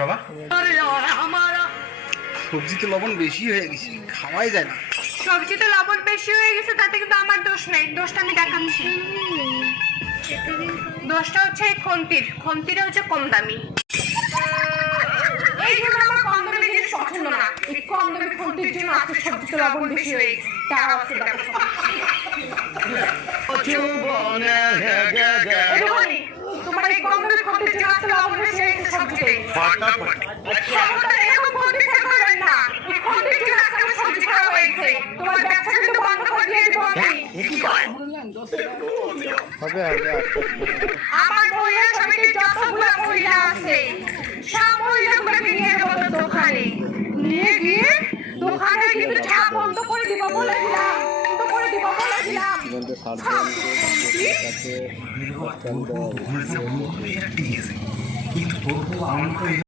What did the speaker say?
বাবা সবজিতে লবণ বেশি হয়ে গেছে, খাওয়াই যায় না। সবজিতে লবণ বেশি হয়ে গেছে তাতে কিন্তু আমার দোষ নেই, দোষটা আমি দেখাচ্ছি। দোষটা হচ্ছে খন্তিটা হচ্ছে কম দামি। এই জন্য আমার কম দামি জিনিস পছন্দ না। এই কম দামি খন্তির জন্য আজকে সবজিতে লবণ বেশি হয়ে গেছে। তাও আছে দেখো। তোমার এই কম দামি খন্তির জন্য আজকে লবণ বেশি হয়ে গেছে সবজিতে। এরকম খন্তি খেতে পারবেন না। এই খন্তির জন্য আজকে আমার সবজি খারাপ হয়েছে। তোমার ব্যবসা কিন্তু বন্ধ করে দিয়ে দেবো আমি। আমার মহিলা সমিতির যতগুলো মহিলা আছে সব মহিলাগুলোকে নিয়ে যাবো দোকানে, নিয়ে গিয়ে দোকানে কিন্তু চা বন্ধ করে দিব বলে দিলাম, বন্ধ করে দিব বলে দিলাম। কিন্তু